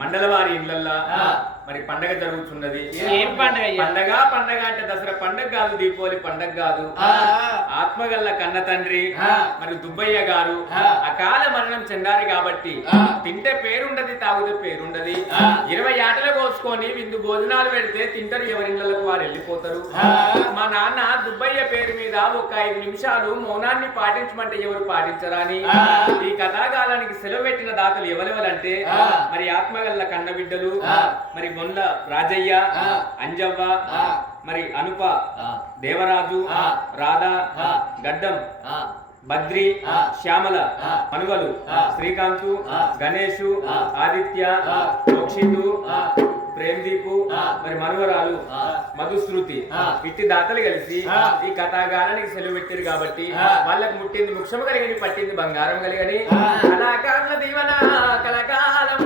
మండల వారి ఇళ్ళల్లా మరి పండగ జరుగుతున్నది. ఏం పండగ? పండగ పండగ అంటే దసరా పండగ కాదు దీపావళి పండగ కాదు. ఆత్మగల్ల కన్న తండ్రి మరి దుబ్బయ్య గారు అకాల మరణం చెందారు కాబట్టి తింటే పేరుండది తాగితే పేరుండది. ఇరవై ఆటలు కోసుకొని విందు భోజనాలు పెడితే తింటారు ఎవరిళ్ళకు వారు వెళ్ళిపోతారు. మా నాన్న దుబ్బయ్య పేరు మీద ఒక ఐదు నిమిషాలు మౌనాన్ని పాటించమంటే ఎవరు పాటించరా అని ఈ కథాగాలానికి సెలవు పెట్టిన దాతలు ఎవరెవరంటే మరి ఆత్మగల్ల కన్న బిడ్డలు మరి మొన్న రాజయ్య అంజవ్వ మరి అనుప దేవరాజు రాధా గడ్డం బద్రి శ్యామల మనుగలు శ్రీకాంతు గణేషు ఆదిత్య మోక్షితు ప్రేమ్దీపు మరి మనవరాలు మధుశ్రుతి ఇట్టి దాతలు కలిసి ఈ కథాగానానికి సెలవు పెట్టారు కాబట్టి వాళ్ళకి ముట్టింది ముక్షము కలిగని పట్టింది బంగారం కలిగని కళాకారుల దీవన కళాకాలం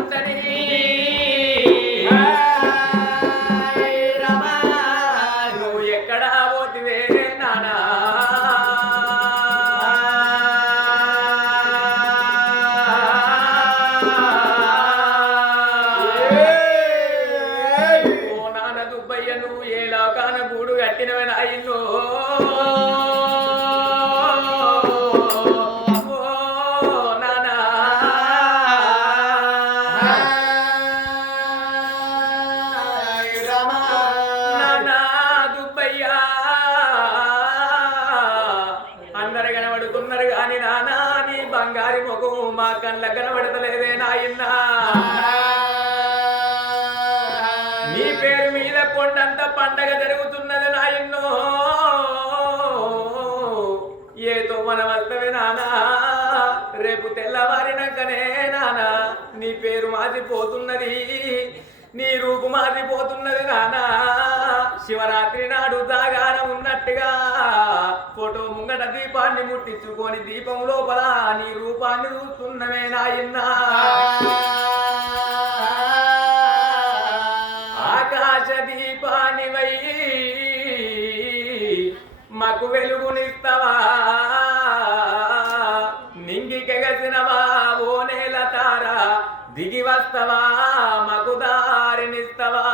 అందరు కనబడుతున్నారు కానీ నానా నీ బంగారి ముఖం మా కళ్ళ కనబడతలేదే నాయన్నా. నీ పేరు మీద కొండంత పండగ జరుగుతున్నది నాయన్నో ఏదో మన వస్తవే నానా? రేపు తెల్లవారినాకనే నానా? నీ పేరు మారిపోతున్నది. నీ రూపు మారిపోతున్నది నానా? శివరాత్రి నాడు జాగాన ఉన్నట్టుగా ఫోటో ముంగట దీపాన్ని ముట్టించుకొని దీపం లోపల నీ రూపాన్ని చూస్తున్నవే నాయన్నా దిగి వస్తవా? మాకు దారినిస్తవా?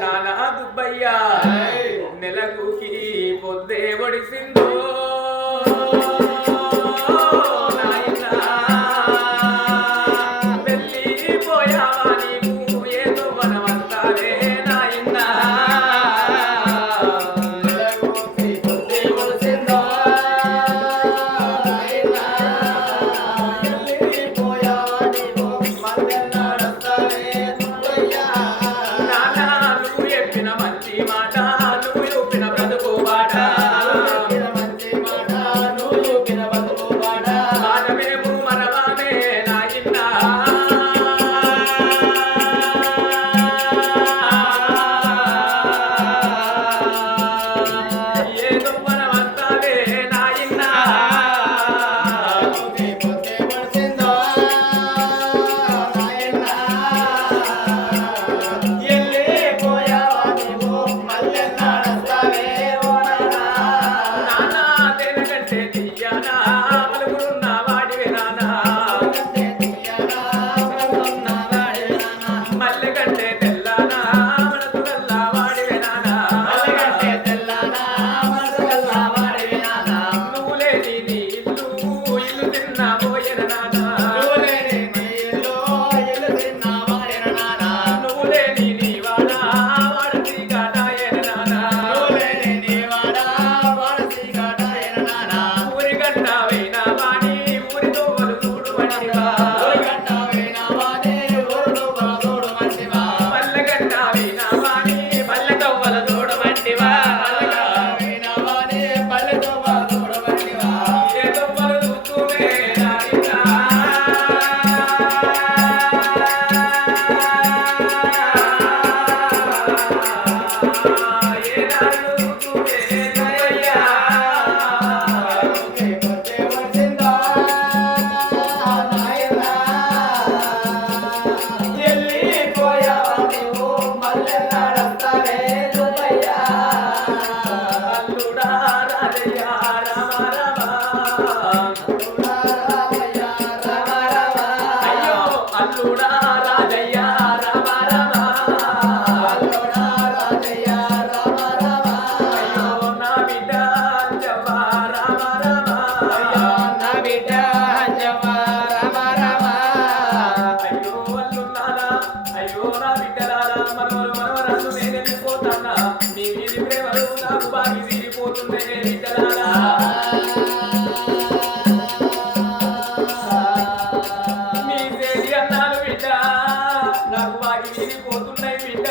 నానా దుబ్బయ్యా నెలకుకి పొద్దే ఒడిసిందో. Nana. అయ్యో నా బిడ్డలారా మరో మరో రాజు నేను వెళ్ళిపోతానా నాకు బాగి విరిగిపోతుంది విత్తనాలా మీ దేవి నాకు బిడ్డ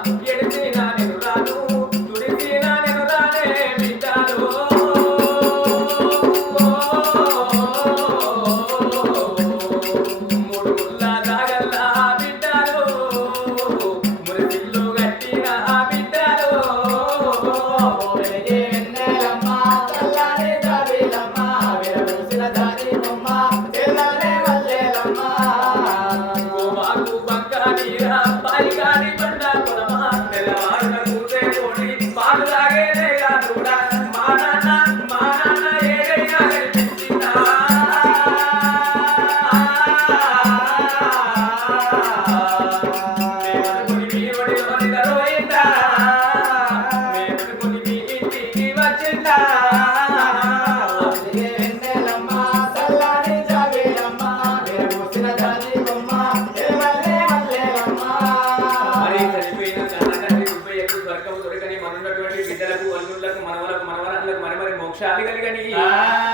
Tchau. Moksha. Kali kali ni. Ah,